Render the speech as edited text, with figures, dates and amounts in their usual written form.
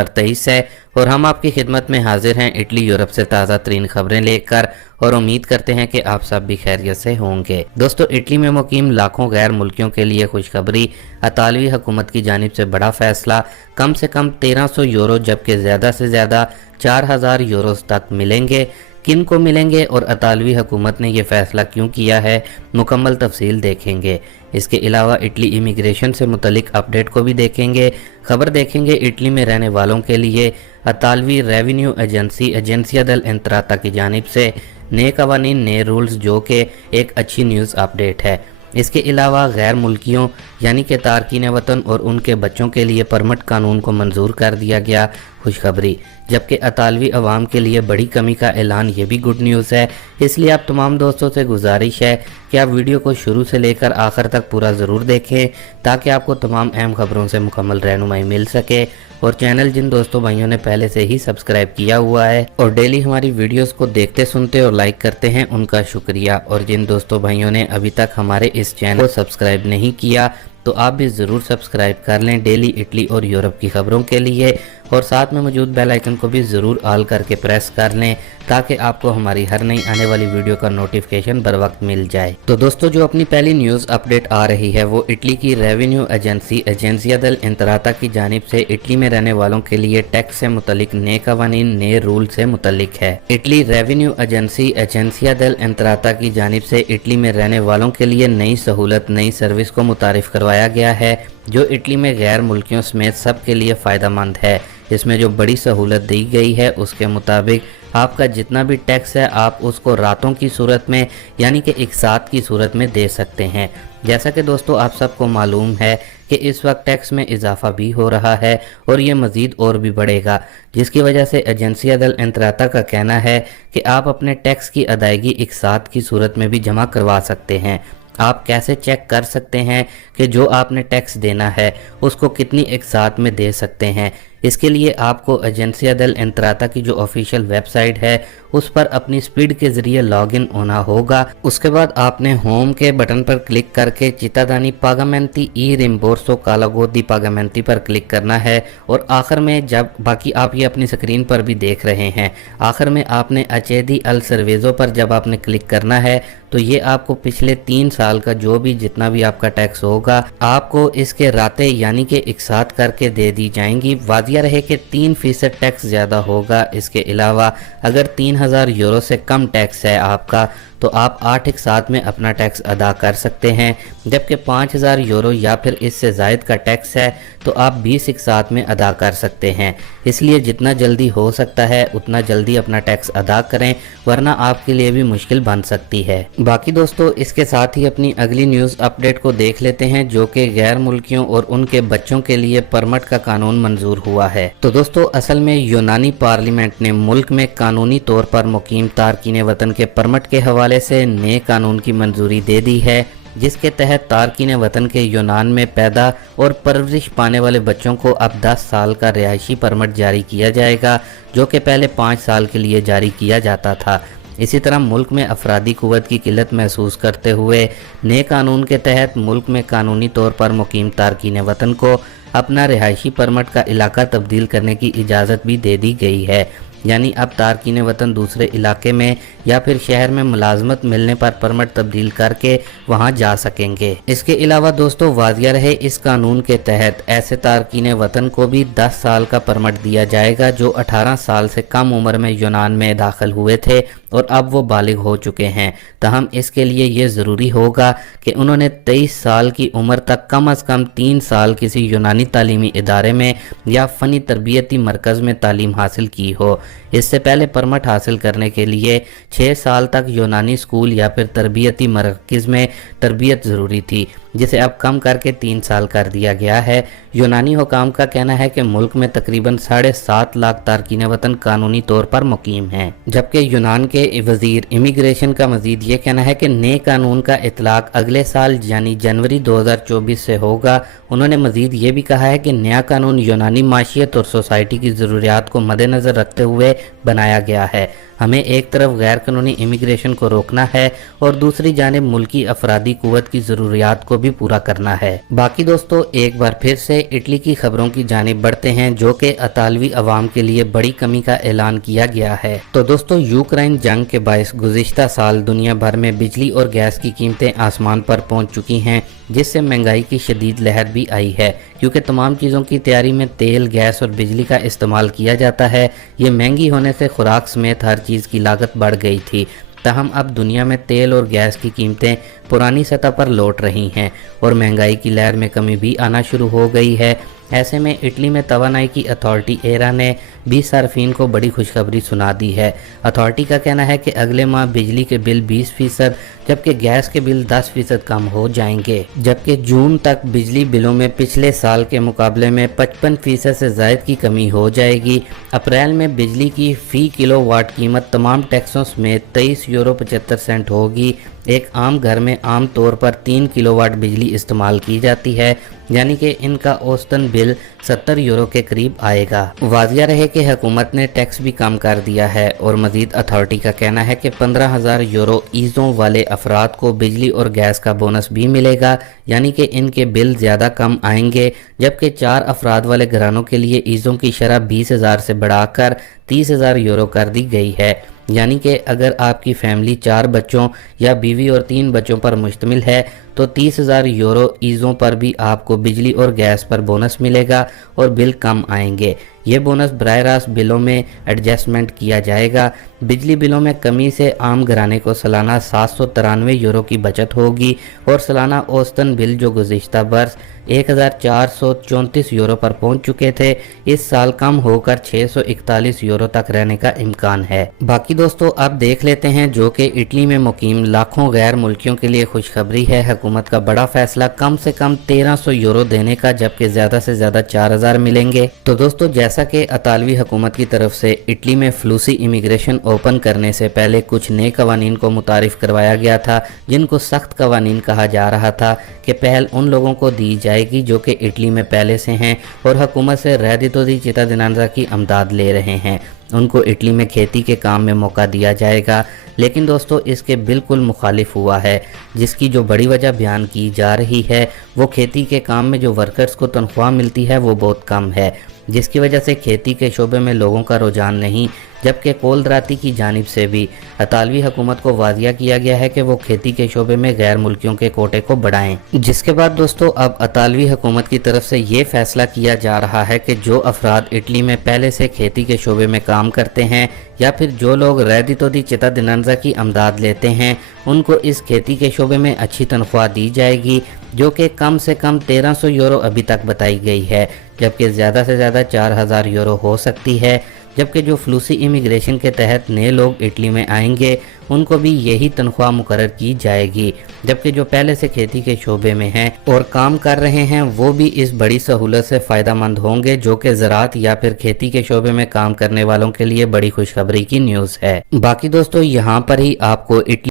2023 है और हम आपकी खिदमत में हाजिर हैं इटली यूरोप से ताज़ा तरीन खबरें लेकर और उम्मीद करते हैं कि आप सब भी खैरियत से होंगे। दोस्तों, इटली में मुकीम लाखों गैर मुल्कियों के लिए खुशखबरी। इतालवी हुकूमत की जानिब से बड़ा फैसला, कम से कम 1300 यूरो जबकि ज़्यादा से ज़्यादा 4000 यूरोस तक मिलेंगे। किन को मिलेंगे और इतालवी हुकूमत ने यह फ़ैसला क्यों किया है, मुकम्मल तफसील देखेंगे। इसके अलावा इटली इमिग्रेशन से मुतलिक अपडेट को भी देखेंगे। खबर देखेंगे इटली में रहने वालों के लिए इतालवी रेवेन्यू एजेंसी एजेंसिया डेल एंत्राता की जानिब से नए कवानीन, नए रूल्स, जो कि एक अच्छी न्यूज़ अपडेट है। इसके अलावा गैर मुल्कियों यानी कि तारकीन वतन और उनके बच्चों के लिए परमिट कानून को मंजूर कर दिया गया, खुशखबरी। जबकि इतालवी अवाम के लिए बड़ी कमी का ऐलान, ये भी गुड न्यूज़ है। इसलिए आप तमाम दोस्तों से गुजारिश है कि आप वीडियो को शुरू से लेकर आखिर तक पूरा ज़रूर देखें ताकि आपको तमाम अहम खबरों से मुकम्मल रहनुमाई मिल सके। और चैनल जिन दोस्तों भाइयों ने पहले से ही सब्सक्राइब किया हुआ है और डेली हमारी वीडियोस को देखते, सुनते और लाइक करते हैं, उनका शुक्रिया। और जिन दोस्तों भाइयों ने अभी तक हमारे इस चैनल को सब्सक्राइब नहीं किया तो आप भी ज़रूर सब्सक्राइब कर लें इटली इटली और यूरोप की खबरों के लिए, और साथ में मौजूद बेल आइकन को भी ज़रूर ऑल करके प्रेस कर लें ताकि आपको हमारी हर नई आने वाली वीडियो का नोटिफिकेशन बर वक्त मिल जाए। तो दोस्तों, जो अपनी पहली न्यूज़ अपडेट आ रही है वो इटली की रेवेन्यू एजेंसी एजेंसिया डेल एंत्राता की जानिब से इटली में रहने वालों के लिए टैक्स से मुतलिक नए कवानीन, नए रूल से मुतलिक है। इटली रेवेन्यू एजेंसी एजेंसिया डेल एंत्राता की जानिब से इटली में रहने वालों के लिए नई सहूलत, नई सर्विस को मुतारिफ करवाया गया है जो इटली में गैर मुल्कियों समेत सब के लिए फ़ायदा मंद है। इसमें जो बड़ी सहूलत दी गई है उसके मुताबिक आपका जितना भी टैक्स है आप उसको रातों की सूरत में यानी कि एक साथ की सूरत में दे सकते हैं। जैसा कि दोस्तों आप सबको मालूम है कि इस वक्त टैक्स में इजाफा भी हो रहा है और ये मज़ीद और भी बढ़ेगा, जिसकी वजह से एजेंसिया डेल एंत्राता का कहना है कि आप अपने टैक्स की अदायगी एक साथ की सूरत में भी जमा करवा सकते हैं। आप कैसे चेक कर सकते हैं कि जो आपने टैक्स देना है उसको कितनी एक साथ में दे सकते हैं? इसके लिए आपको एजेंसिया डेल एंत्राता की जो ऑफिशियल वेबसाइट है उस पर अपनी स्पीड के ज़रिए लॉगिन होना होगा। उसके बाद आपने होम के बटन पर क्लिक करके चितादानी पागामेंटी ई रिम्बोर्सो कालागोदी पागामेंटी पर क्लिक करना है। और आखिर में, जब बाकी आप ये अपनी स्क्रीन पर भी देख रहे हैं, आखिर में आपने अचेदी अल सर्वेजो पर जब आपने क्लिक करना है तो ये आपको पिछले 3 साल का जो भी जितना भी आपका टैक्स होगा आपको इसके रातें यानी कि एक साथ करके दे दी जाएंगी। वादिया रहे कि 3% टैक्स ज़्यादा होगा। इसके अलावा अगर 3000 यूरो से कम टैक्स है आपका तो आप 8 एक साथ में अपना टैक्स अदा कर सकते हैं, जबकि 5000 यूरो या फिर इससे ज़ायद का टैक्स है तो आप 20 एक साथ में अदा कर सकते हैं। इसलिए जितना जल्दी हो सकता है उतना जल्दी अपना टैक्स अदा करें, वरना आपके लिए भी मुश्किल बन सकती है। बाकी दोस्तों, इसके साथ ही अपनी अगली न्यूज़ अपडेट को देख लेते हैं जो कि गैर मुल्कियों और उनके बच्चों के लिए परमिट का कानून मंजूर हुआ है। तो दोस्तों, असल में यूनानी पार्लियामेंट ने मुल्क में कानूनी तौर पर मुकीम तारकीन वतन के परमिट के हवाले से नए कानून की मंजूरी दे दी है, जिसके तहत तारकीन वतन के यूनान में पैदा और परवरिश पाने वाले बच्चों को अब 10 साल का रिहायशी परमिट जारी किया जाएगा, जो कि पहले 5 साल के लिए जारी किया जाता था। इसी तरह मुल्क में अफरादी कुव्वत की किल्लत महसूस करते हुए नए कानून के तहत मुल्क में कानूनी तौर पर मुकीम तारकीन वतन को अपना रिहायशी परमिट का इलाका तब्दील करने की इजाज़त भी दे दी गई है। यानी अब तारकीन वतन दूसरे इलाके में या फिर शहर में मुलाजमत मिलने पर परमिट तब्दील करके वहां जा सकेंगे। इसके अलावा दोस्तों, वादिया रहे इस कानून के तहत ऐसे तारकीन वतन को भी 10 साल का परमिट दिया जाएगा जो 18 साल से कम उम्र में यूनान में दाखिल हुए थे और अब वो बालिग हो चुके हैं। तहम इसके लिए ये ज़रूरी होगा कि उन्होंने 23 साल की उम्र तक कम अज़ कम 3 साल किसी यूनानी तालीमी इदारे में या फ़नी तरबियती मरकज़ में तालीम हासिल की हो। इससे पहले परमिट हासिल करने के लिए 6 साल तक यूनानी स्कूल या फिर तरबियती मरकज़ में तरबियत ज़रूरी थी, जिसे अब कम करके 3 साल कर दिया गया है। यूनानी हुकाम का कहना है कि मुल्क में तकरीबन 7.5 लाख तारकीन वतन कानूनी तौर पर मुकीम हैं, जबकि यूनान के वज़ीर इमिग्रेशन का मज़ीद ये कहना है कि नए कानून का इतलाक अगले साल यानी जनवरी 2024 से होगा। उन्होंने मज़ीद ये भी कहा है कि नया कानून यूनानी माशियत और सोसाइटी की ज़रूरियात को मद्देनज़र रखते हुए बनाया गया है। हमें एक तरफ गैर कानूनी इमिग्रेशन को रोकना है और दूसरी जानिब मुल्की अफरादी कुव्वत की ज़रूरियात को भी पूरा करना है। बाकी दोस्तों एक बार फिर से इटली की खबरों की जानिब बढ़ते हैं, जो कि अतालवी अवाम के लिए बड़ी कमी का ऐलान किया गया है। तो दोस्तों यूक्रेन जंग के बायस गुज़िश्ता साल दुनिया भर में बिजली और गैस की कीमतें आसमान पर पहुंच चुकी हैं, जिससे महंगाई की शदीद लहर भी आई है। क्योंकि तमाम चीज़ों की तैयारी में तेल, गैस और बिजली का इस्तेमाल किया जाता है। ये महंगी होने से खुराक समेत हर चीज़ की लागत बढ़ गई थी। तहम अब दुनिया में तेल और गैस की कीमतें पुरानी सतह पर लौट रही हैं और महंगाई की लहर में कमी भी आना शुरू हो गई है। ऐसे में इटली में तवानाई की अथॉरिटी एरा ने 20 सार्फिन को बड़ी खुशखबरी सुना दी है। अथॉरिटी का कहना है कि अगले माह बिजली के बिल 20% जबकि गैस के बिल 10% कम हो जाएंगे, जबकि जून तक बिजली बिलों में पिछले साल के मुकाबले में 55% से ज़ायद की कमी हो जाएगी। अप्रैल में बिजली की फ़ी किलोवाट कीमत तमाम टैक्सों समेत €23.75 होगी। एक आम घर में आम तौर पर 3 किलोवाट बिजली इस्तेमाल की जाती है, यानी कि इनका औसतन बिल €70 के करीब आएगा। वाजिया रहे कि हुकूमत ने टैक्स भी कम कर दिया है और मजीद अथॉरिटी का कहना है कि €15,000 ईज़ों वाले अफराद को बिजली और गैस का बोनस भी मिलेगा, यानी कि इनके बिल ज़्यादा कम आएंगे। जबकि 4 अफराद वाले घरानों के लिए ईज़ों की शरह 20,000 से बढ़ाकर €30,000 कर दी गई है, यानी कि अगर आपकी फैमिली 4 बच्चों या बीवी और 3 बच्चों पर मुश्तमिल है तो €30,000 ईज़ों पर भी आपको बिजली और गैस पर बोनस मिलेगा और बिल कम आएंगे। ये बोनस बराह रास्त बिलों में एडजस्टमेंट किया जाएगा। बिजली बिलों में कमी से आम घराने को सालाना €793 की बचत होगी और सालाना औसतन बिल जो गुज़िश्ता बरस €1,434 पर पहुंच चुके थे, इस साल कम होकर €641 तक रहने का इम्कान है। बाकी दोस्तों अब देख लेते हैं जो कि इटली में मुकीम लाखों गैर मुल्कियों के लिए खुशखबरी है। हुकूमत का बड़ा फैसला कम से कम €1,300 देने का, जबकि ज़्यादा से ज़्यादा 4,000 मिलेंगे। तो दोस्तों जैसा कि अतालवी हुकूमत की तरफ से इटली में फ्लूसी इमिग्रेशन ओपन करने से पहले कुछ नए कवानीन को मुतारिफ करवाया गया था, जिनको सख्त कवानीन कहा जा रहा था कि पहल उन लोगों को दी जाएगी जो कि इटली में पहले से हैं और हुकूमत से रेडितो दी चितादिनांजा की अमदाद ले रहे हैं। उनको इटली में खेती के काम में मौका दिया जाएगा। लेकिन दोस्तों इसके बिल्कुल मुखालिफ हुआ है। जिसकी जो बड़ी वजह बयान की जा रही है वो खेती के काम में जो वर्कर्स को तनख्वाह मिलती है वो बहुत कम है, जिसकी वजह से खेती के शोबे में लोगों का रुझान नहीं। जबकि कोलदराती की जानिब से भी अतालवी हुकूमत को वाजिया किया गया है कि वो खेती के शोबे में गैर मुल्कियों के कोटे को बढ़ाएं। जिसके बाद दोस्तों अब अतालवी हुकूमत की तरफ से ये फैसला किया जा रहा है कि जो अफराद इटली में पहले से खेती के शोबे में काम करते हैं या फिर जो लोग रेडितो दी चितादिनांजा की अमदाद लेते हैं, उनको इस खेती के शोबे में अच्छी तनख्वाह दी जाएगी, जो कि कम से कम €1,300 अभी तक बताई गई है, जबकि ज़्यादा से ज़्यादा €4,000 हो सकती है। जबकि जो फ्लूसी इमिग्रेशन के तहत नए लोग इटली में आएंगे उनको भी यही तनख्वाह मुकर्रर की जाएगी, जबकि जो पहले से खेती के शोबे में हैं और काम कर रहे हैं वो भी इस बड़ी सहूलत से फ़ायदा मंद होंगे, जो कि ज़राअत या फिर खेती के शोबे में काम करने वालों के लिए बड़ी खुशखबरी की न्यूज़ है। बाकी दोस्तों यहाँ पर ही आपको इटली